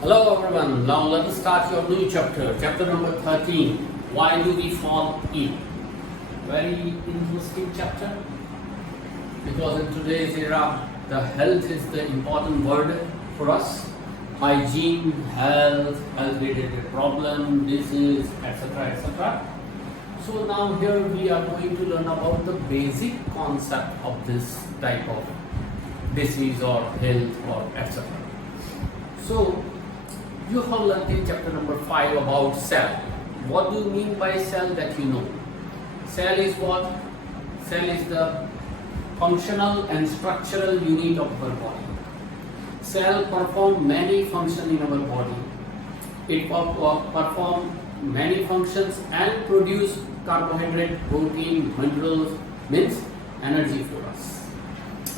Hello everyone, now let us start your new chapter, chapter number 13. Why do we fall ill? Very interesting chapter because in today's era, the health is the important word for us. Hygiene, health related problem, disease, etc. etc. So now here we are going to learn about the basic concept of this type of disease or health or etc. So you have learned in chapter number 5 about cell. What do you mean by cell that you know? Cell is what? Cell is the functional and structural unit of our body. Cell perform many functions in our body. It perform many functions and produce carbohydrate, protein, minerals, means energy for us.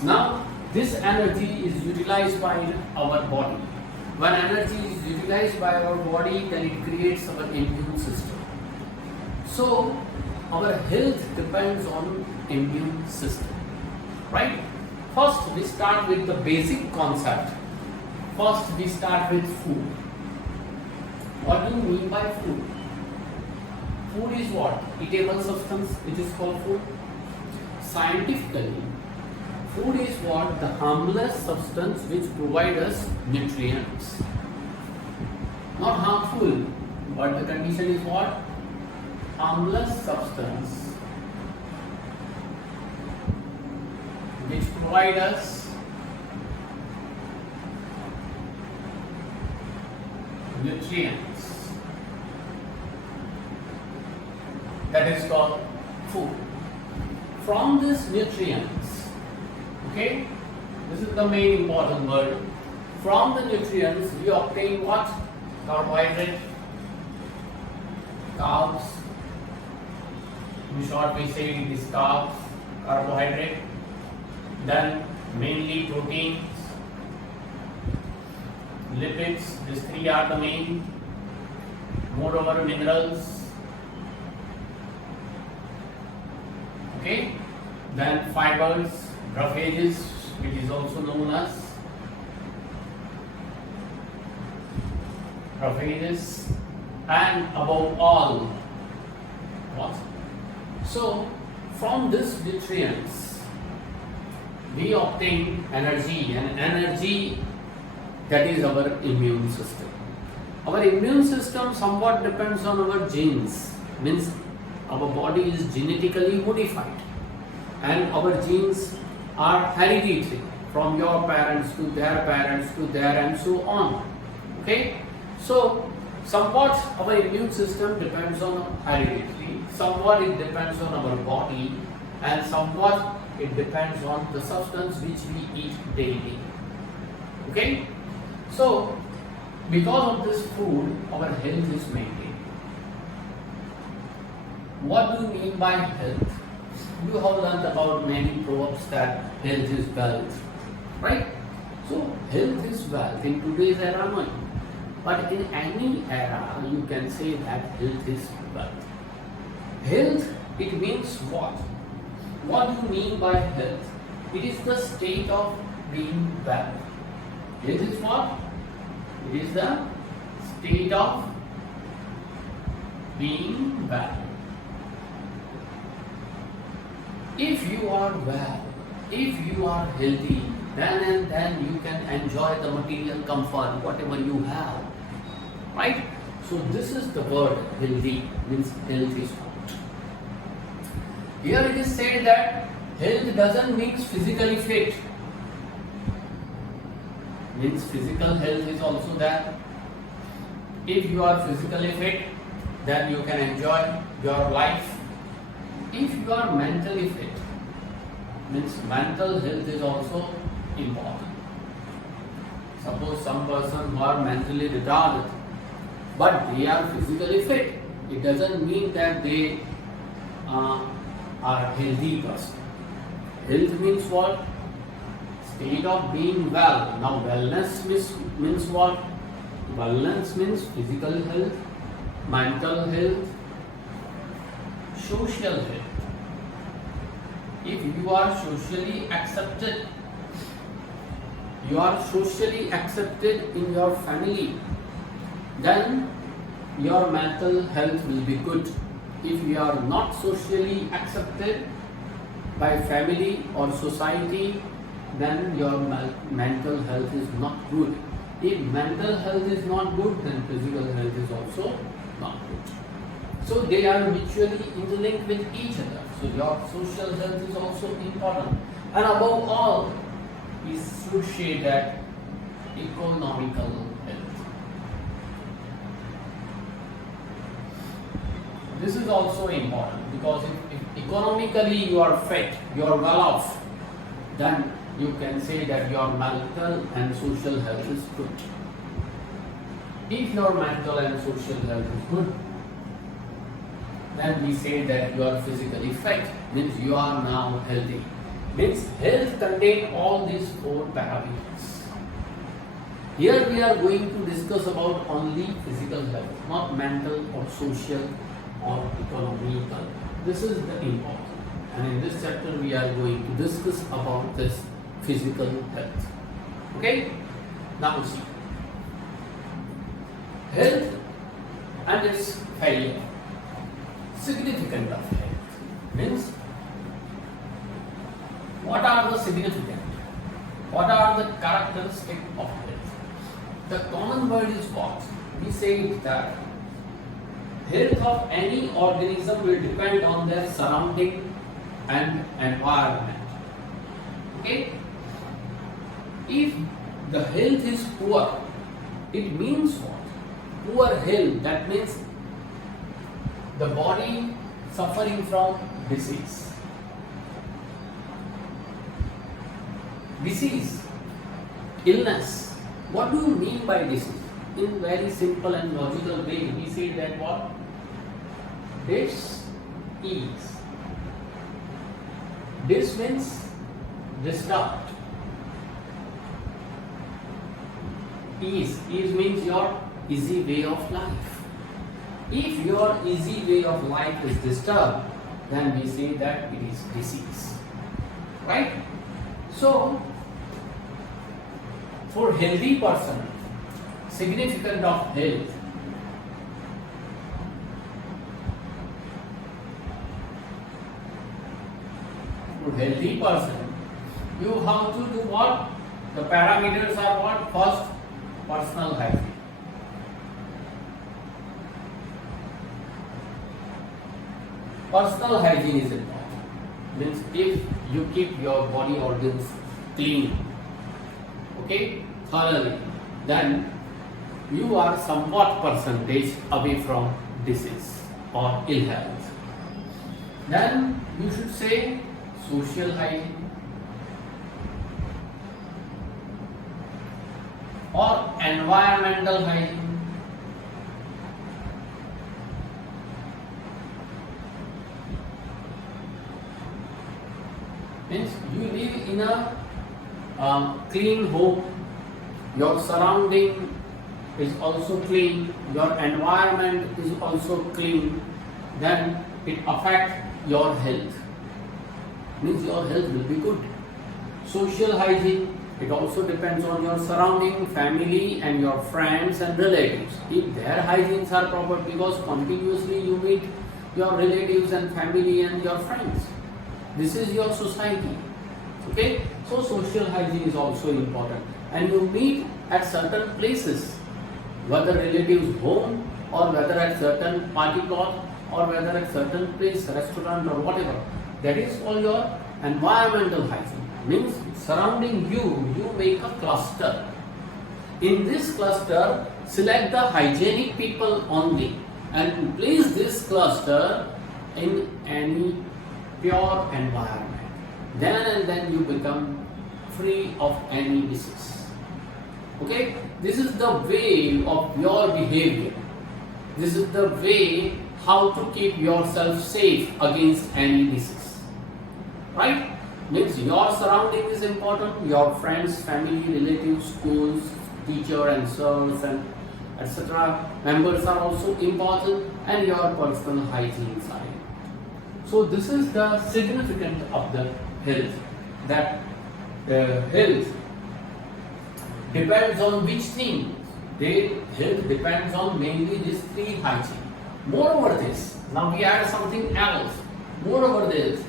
Now this energy is utilized by our body. When energy is utilized by our body, then it creates our immune system. So our health depends on immune system, right? First we start with the basic concept. First we start with food. What do you mean by food? Food is what? Eatable substance, which is called food. Scientifically, food is what? The harmless substance which provides us nutrients. Not harmful, but the condition is what? Harmless substance which provides us nutrients. That is called food. From these nutrients, okay, this is the main important word. From the nutrients we obtain what? Carbohydrate, carbs. In short we say it is carbs, carbohydrate. Then mainly proteins, lipids. These three are the main. Moreover minerals. Okay. Then fibers, roughages, which is also known as roughages, and above all, what? So, from these nutrients, we obtain energy, and energy, that is our immune system. Our immune system somewhat depends on our genes, means our body is genetically modified. And our genes are hereditary from your parents to their parents to their and so on. Okay? So, somewhat our immune system depends on hereditary, somewhat it depends on our body, and somewhat it depends on the substance which we eat daily. Okay? So, because of this food, our health is maintained. What do you mean by health? You have learned about many proverbs that health is wealth, right? So health is wealth in today's era, no. But in any era, you can say that health is wealth. Health, it means what? What do you mean by health? It is the state of being well. Health is what? It is the state of being well. If you are well, if you are healthy, then you can enjoy the material comfort, whatever you have. Right? So this is the word healthy, means health is what. Here it is said that health doesn't mean physically fit. Means physical health is also there. If you are physically fit, then you can enjoy your life. If you are mentally fit, means mental health is also important. Suppose some person who are mentally retarded, but they are physically fit, it doesn't mean that they are a healthy person. Health means what? State of being well. Now wellness means what? Wellness means physical health, mental health, social health. If you are socially accepted, you are socially accepted in your family, then your mental health will be good. If you are not socially accepted by family or society, then your mental health is not good. If mental health is not good, then physical health is also not good. So they are mutually interlinked with each other. So your social health is also important. And above all, we should say that economical health. This is also important because if economically you are fit, you are well off, then you can say that your mental and social health is good. If your mental and social health is good, then we say that you are physically fit, means you are now healthy. Means health contains all these four parameters. Here we are going to discuss about only physical health, not mental or social or economical. This is the important. And in this chapter we are going to discuss about this physical health. Okay? Now see. Health and its failure. Significant of health means what are the significant? What are the characteristics of health? The common word is what? We say that health of any organism will depend on their surrounding and environment. Okay? If the health is poor, it means what? Poor health, that means the body suffering from disease. Disease, illness. What do you mean by disease? In very simple and logical way, we say that what? Dis-ease. Dis means disturbed. Ease means your easy way of life. If your easy way of life is disturbed, then we say that it is disease. Right? So, for healthy person, significant of health. For healthy person, you have to do what? The parameters are what? First, personal hygiene. Personal hygiene is important. Means if you keep your body organs clean, okay, thoroughly, then you are somewhat percentage away from disease or ill health. Then you should say social hygiene or environmental hygiene. Means you live in a clean home, your surrounding is also clean, your environment is also clean, then it affects your health. Means your health will be good. Social hygiene, it also depends on your surrounding, family and your friends and relatives. If their hygienes are proper, because continuously you meet your relatives and family and your friends. This is your society. Okay? So social hygiene is also important. And you meet at certain places, whether relatives' home or whether at certain party plot or whether at certain place, restaurant or whatever. That is all your environmental hygiene. Means surrounding you, you make a cluster. In this cluster, select the hygienic people only and place this cluster in any pure environment. Then and then you become free of any disease. Okay? This is the way of your behavior. This is the way how to keep yourself safe against any disease. Right? Means your surrounding is important, your friends, family, relatives, schools, teacher and sirs and etc. members are also important, and your personal hygiene side. So this is the significance of the health, that health depends on which thing? Their health depends on mainly these three hygiene. Moreover this, now we add something else. Moreover this,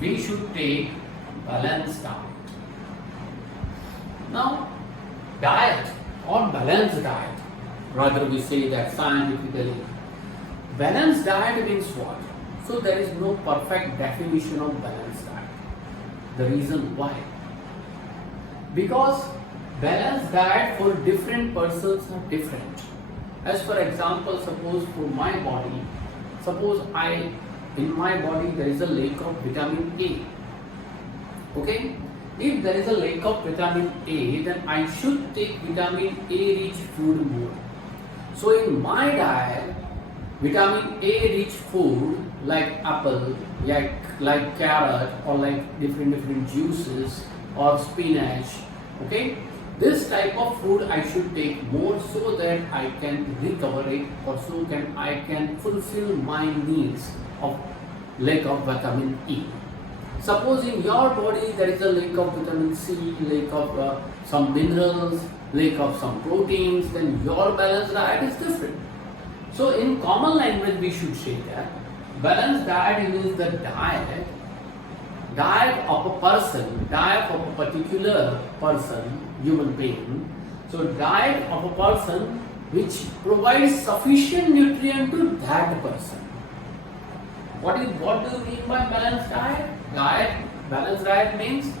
we should take balanced diet. Now, diet or balanced diet, rather we say that scientifically, balanced diet means what? So there is no perfect definition of balanced diet. The reason why? Because balanced diet for different persons are different. As for example, suppose for my body, in my body there is a lack of vitamin A. Okay? If there is a lack of vitamin A, then I should take vitamin A rich food more. So in my diet, vitamin A rich food like apple, like carrot, or like different juices or spinach, okay, this type of food I should take more so that I can recover it, or I can fulfill my needs of lack of vitamin E. Suppose in your body there is a lack of vitamin C, lack of some minerals, lack of some proteins, then your balanced diet is different. So in common language we should say that balanced diet is the diet of a person, diet of a particular person, human being. So diet of a person which provides sufficient nutrient to that person. What do you mean by balanced diet? Balanced diet means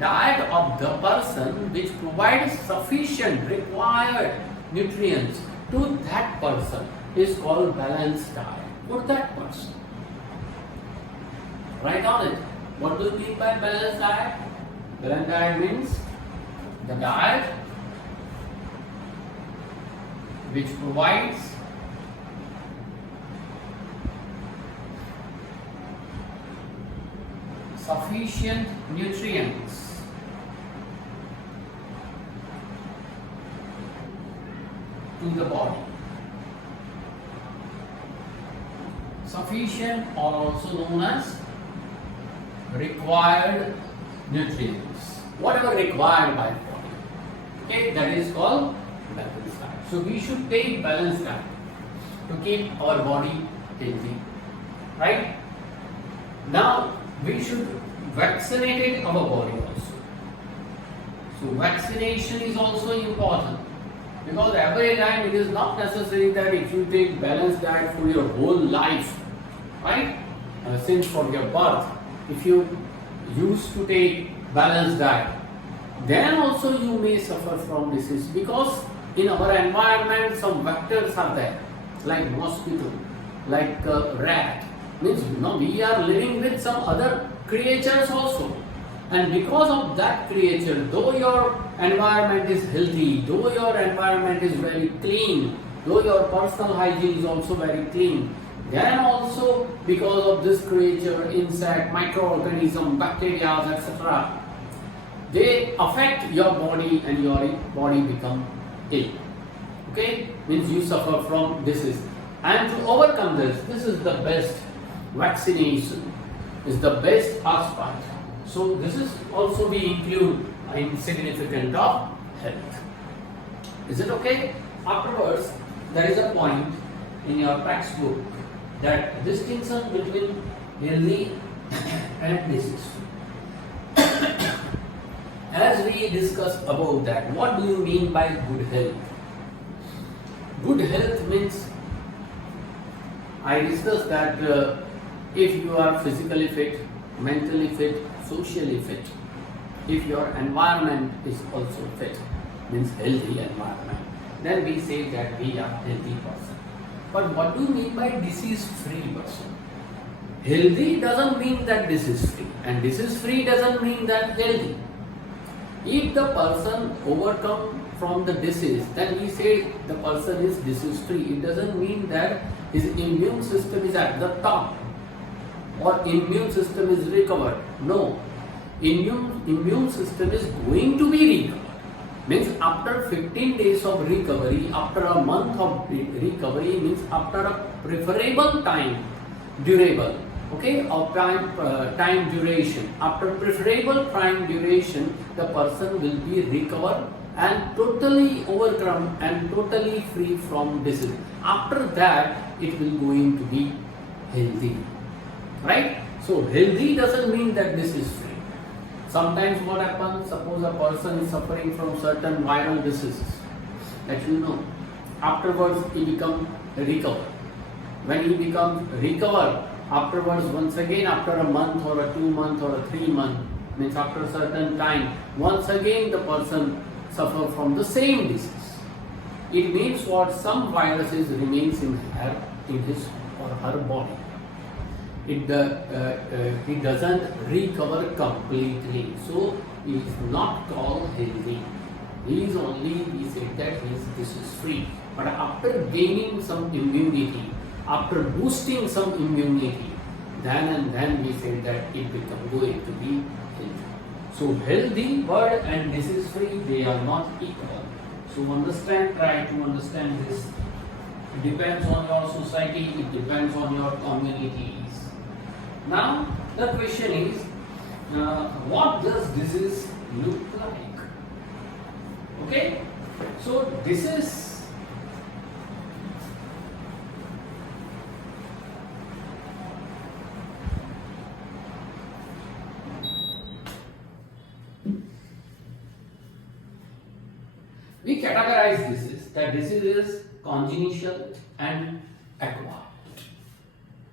diet of the person which provides sufficient required nutrients to that person is called balanced diet for that person. Write on it. What do you mean by balanced diet? Balanced diet means the diet which provides sufficient nutrients to the body. Sufficient, or also known as required nutrients. Whatever required by the body. Okay, that is called balanced diet. So we should take balanced diet to keep our body healthy. Right? Now we should vaccinate our body also. So vaccination is also important, because every time it is not necessary that if you take balanced diet for your whole life, right? Since from your birth, if you used to take balanced diet, then also you may suffer from disease, because in our environment some vectors are there, like mosquito, like rat. Means we are living with some other creatures also, and because of that creature, though your environment is healthy, though your environment is very clean, though your personal hygiene is also very clean, then also because of this creature, insect, microorganism, bacteria, etc., they affect your body and your body become ill. Okay, means you suffer from disease, and to overcome this is the best. Vaccination is the best aspect. So this is also we include in significant of health. Is it okay? Afterwards, there is a point in your textbook that distinction between healthy and disease. As we discussed about that, what do you mean by good health? Good health means, I discussed that if you are physically fit, mentally fit, socially fit, if your environment is also fit, means healthy environment, then we say that we are healthy person. But what do you mean by disease-free person? Healthy doesn't mean that disease-free, and disease-free doesn't mean that healthy. If the person overcome from the disease, then we say the person is disease-free. It doesn't mean that his immune system is at the top or immune system is recovered. No, immune system is going to be recovered. Means after 15 days of recovery, after a month of recovery, means after a preferable time, durable, okay, of time duration. After preferable time duration, the person will be recovered and totally overcome and totally free from disease. After that, it will going to be healthy, right? So healthy doesn't mean that this is free. Sometimes what happens, suppose a person is suffering from certain viral diseases that you know, afterwards he becomes recover. When he becomes recover, afterwards once again after a month or a 2 month or a 3 month, means after a certain time, once again the person suffer from the same disease. It means what, some viruses remains in his or her body. It doesn't recover completely, so he is not called healthy. He is only, we said that this is free. But after gaining some immunity, after boosting some immunity, then we say that it becomes going to be healthy. So healthy word and disease free, they are not equal. So understand, try to understand this. It depends on your society, it depends on your communities. Now the question is, what does disease look like? Okay, so this is we categorize disease, that disease is congenital and acquired.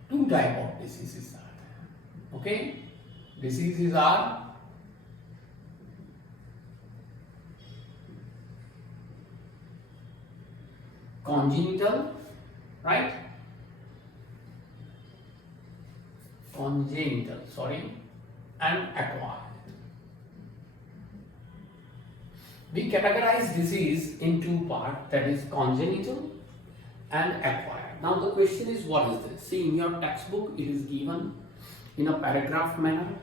Two type of diseases are there. Okay, diseases are congenital, right? Congenital, sorry, and acquired. We categorize disease in two parts, that is congenital and acquired. Now the question is, what is this? See, in your textbook it is given in a paragraph manner.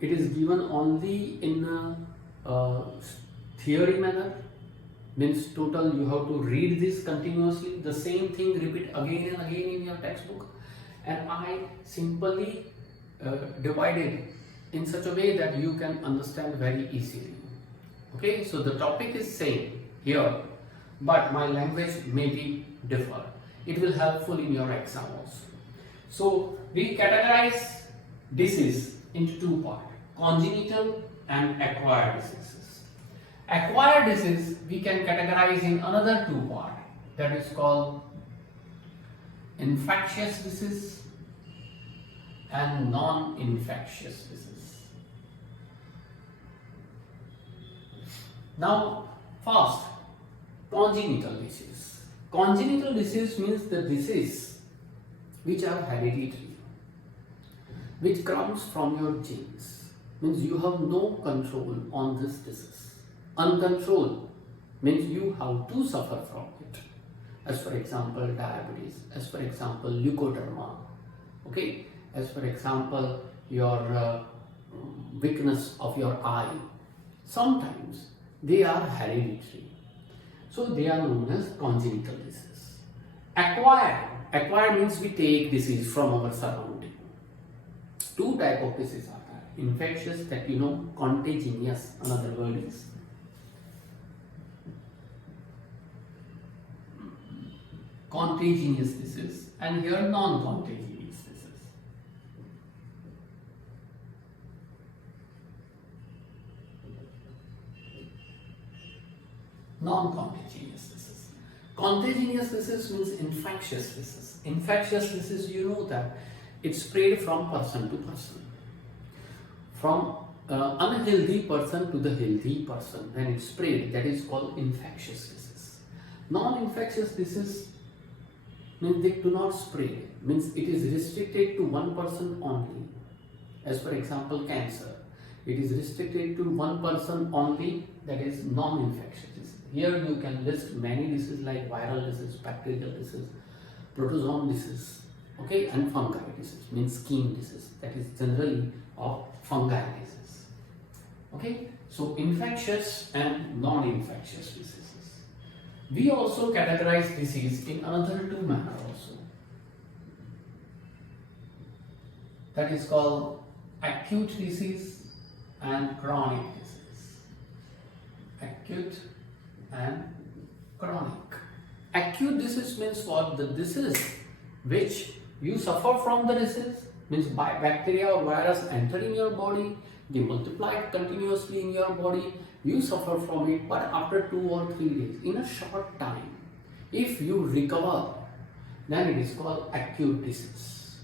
It is given only in a theory manner. Means total you have to read this continuously. The same thing repeat again and again in your textbook. And I simply divided in such a way that you can understand very easily. Okay, so the topic is same here, but my language may be differ. It will helpful in your exam also. So we categorize disease into two parts, congenital and acquired diseases. Acquired disease we can categorize in another two parts, that is called infectious disease and non-infectious disease. Now, first, congenital disease. Congenital disease means the disease which are hereditary, which comes from your genes. Means you have no control on this disease. Uncontrolled means you have to suffer from it. As for example, diabetes. As for example, leukoderma. Okay. As for example, your weakness of your eye. Sometimes they are hereditary. So they are known as congenital disease. Acquired means we take disease from our surrounding. Two type of disease are there. Infectious, that you know, contagious, another word is. Contagious disease, and here non-contagious disease. Non-contagious disease. Contagious disease means infectious disease. Infectious disease, you know that it's spread from person to person, from unhealthy person to the healthy person. When it's spread, that is called infectious disease. Non-infectious disease means they do not spread. Means it is restricted to one person only. As for example, cancer. It is restricted to one person only, that is non-infectious disease. Here you can list many diseases like viral disease, bacterial disease, protozoan disease, okay, and fungi disease, means skin disease, that is generally of fungi disease. Okay, so infectious and non-infectious diseases. We also categorize disease in another two manner also. That is called acute disease and chronic disease. acute and chronic. Acute disease means what? The disease which you suffer from the disease, means by bacteria or virus enter in your body, they multiply continuously in your body, you suffer from it, but after 2 or 3 days, in a short time, if you recover, then it is called acute disease.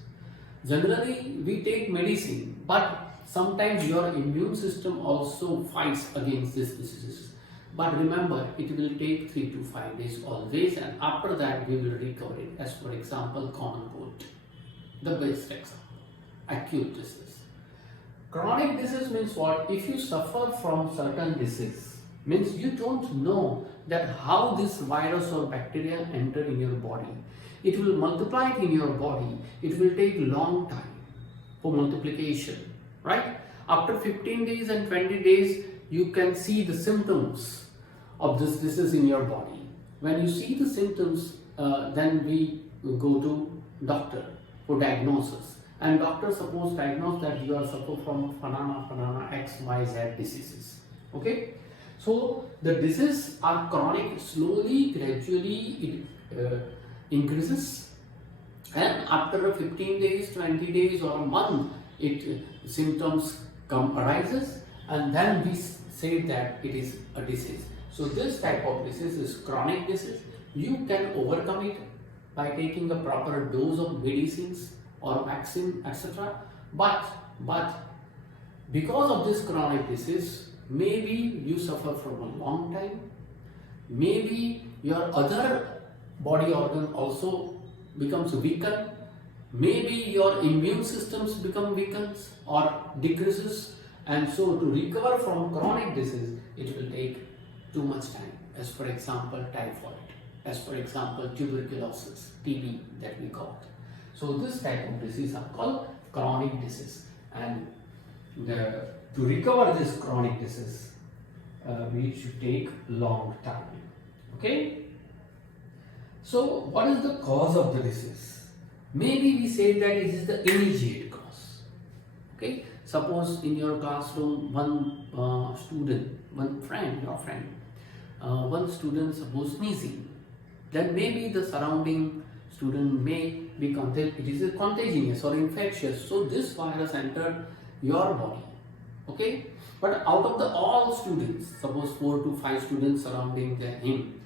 Generally, we take medicine, but sometimes your immune system also fights against this disease. But remember, it will take 3 to 5 days always, and after that we will recover it. As for example, common cold, the best example. Acute disease. Chronic disease means what? If you suffer from certain disease, means you don't know that how this virus or bacteria enter in your body. It will multiply in your body. It will take long time for multiplication, right? After 15 days and 20 days, you can see the symptoms of this disease in your body. When you see the symptoms, then we go to doctor for diagnosis. And doctor suppose diagnose that you are suffer from phenomena X, Y, Z diseases. Okay, so the diseases are chronic. Slowly, gradually, it increases, and after 15 days, 20 days, or a month, symptoms arises, and then we say that it is a disease. So this type of disease is chronic disease. You can overcome it by taking a proper dose of medicines or vaccine, etc. But because of this chronic disease, maybe you suffer from a long time, maybe your other body organ also becomes weakened, maybe your immune systems become weakened or decreases, and so to recover from chronic disease, it will take too much time. As for example, typhoid, as for example, tuberculosis, TB that we call it. So this type of disease are called chronic disease, and to recover this chronic disease, we should take long time. Okay. So what is the cause of the disease? Maybe we say that it is the immediate cause. Okay. Suppose in your classroom, one student, one friend, your friend, one student suppose sneezing, then maybe the surrounding student may be it is contagious or infectious, so this virus entered your body. Okay, but out of the all students, suppose 4 to 5 students surrounding him,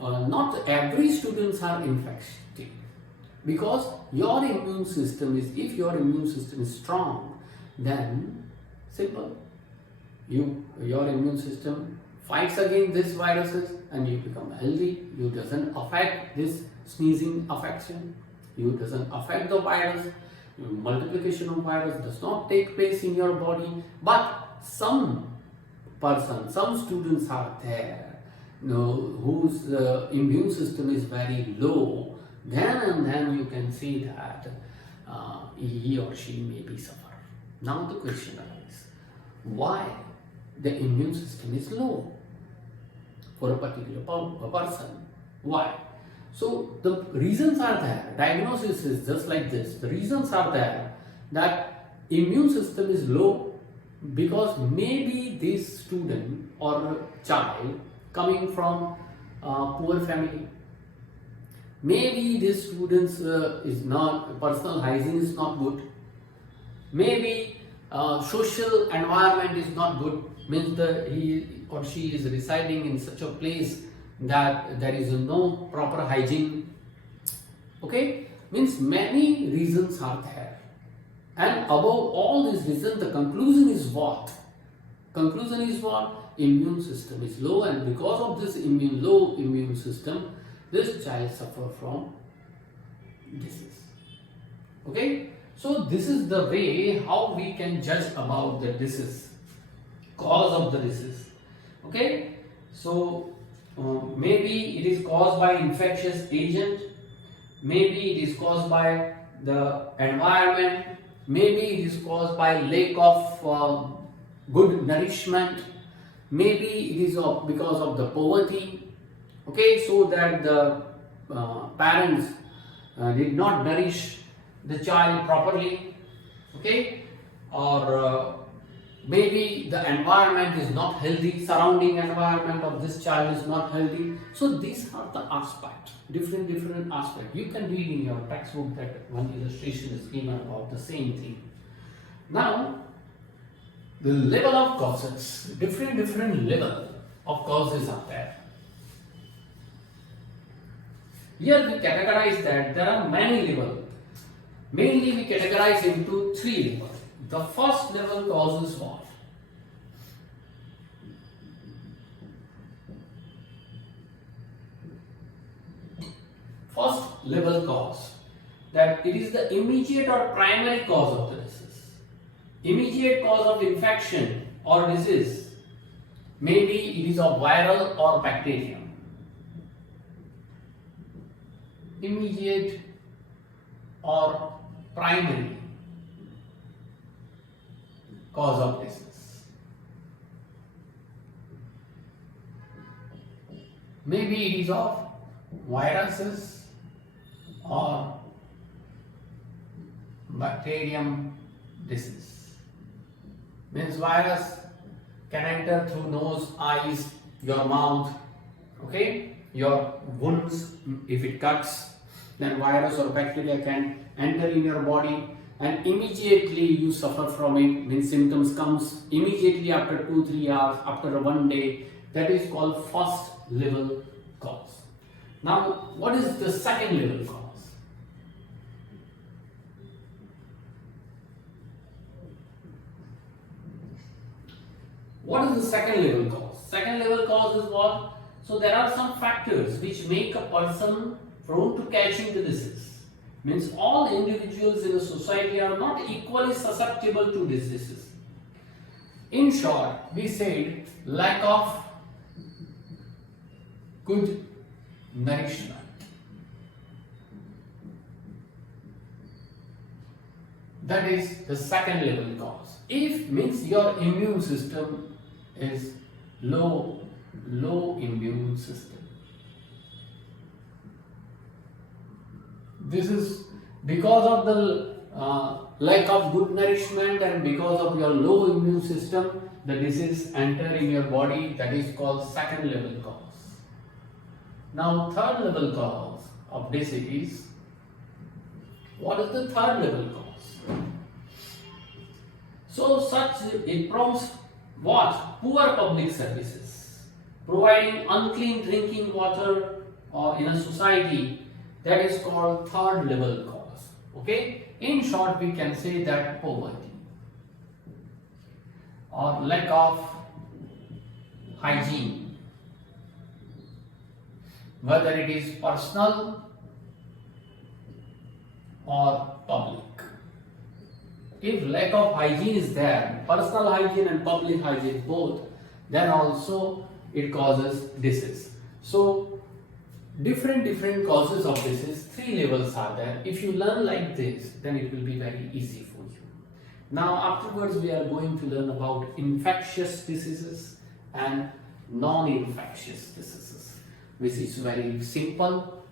not every students are infected, because your immune system is, if your immune system is strong, then simple, your immune system fights against these viruses and you become healthy. You doesn't affect this sneezing affection, you doesn't affect the virus, multiplication of virus does not take place in your body. But some students are there, whose immune system is very low, then you can see that he or she may be suffer. Now the question arises, why the immune system is low for a particular person? Why? So the reasons are there. Diagnosis is just like this. The reasons are there that immune system is low because maybe this student or child coming from poor family, maybe this student's personal hygiene is not good, maybe social environment is not good, means he or she is residing in such a place that there is no proper hygiene. Okay, means many reasons are there, and above all these reasons, the conclusion is what? Immune system is low, and because of this low immune system, this child suffer from disease. Okay, so this is the way how we can judge about the disease, cause of the disease. Okay, so maybe it is caused by infectious agent, maybe it is caused by the environment, maybe it is caused by lack of good nourishment, maybe it is because of the poverty. Okay, so that the parents did not nourish the child properly. Okay, or maybe the environment is not healthy, surrounding environment of this child is not healthy. So these are the aspects, different aspects. You can read in your textbook that one illustration is given about the same thing. Now, the level of causes, different level of causes are there. Here we categorize that there are many levels. Mainly we categorize into 3 levels. The first level causes what? First level cause, that it is the immediate or primary cause of the disease. Immediate cause of infection or disease. Maybe it is a viral or bacterial. Immediate or primary cause of disease. Maybe it is of viruses or bacterium disease. Means virus can enter through nose, eyes, your mouth, okay, your wounds. If it cuts, then virus or bacteria can enter in your body and immediately you suffer from it. Means symptoms comes immediately after 2-3 hours, after 1 day. That is called first level cause. Now, what is the second level cause? What is the second level cause? Second level cause is what? So there are some factors which make a person prone to catching the disease. Means all individuals in a society are not equally susceptible to this disease. In short, we said lack of good nourishment. That is the second level cause. If means your immune system is low immune system. This is because of the lack of good nourishment and because of your low immune system, the disease enter in your body. That is called second level cause. Now, third level cause of disease. What is the third level cause? So, it prompts what? Poor public services, providing unclean drinking water or in a society. That is called third level cause. Okay. In short, we can say that poverty or lack of hygiene, whether it is personal or public. If lack of hygiene is there, personal hygiene and public hygiene both, then also it causes disease. So different causes of disease, 3 levels are there. If you learn like this, then it will be very easy for you. Now afterwards we are going to learn about infectious diseases and non-infectious diseases, which is very simple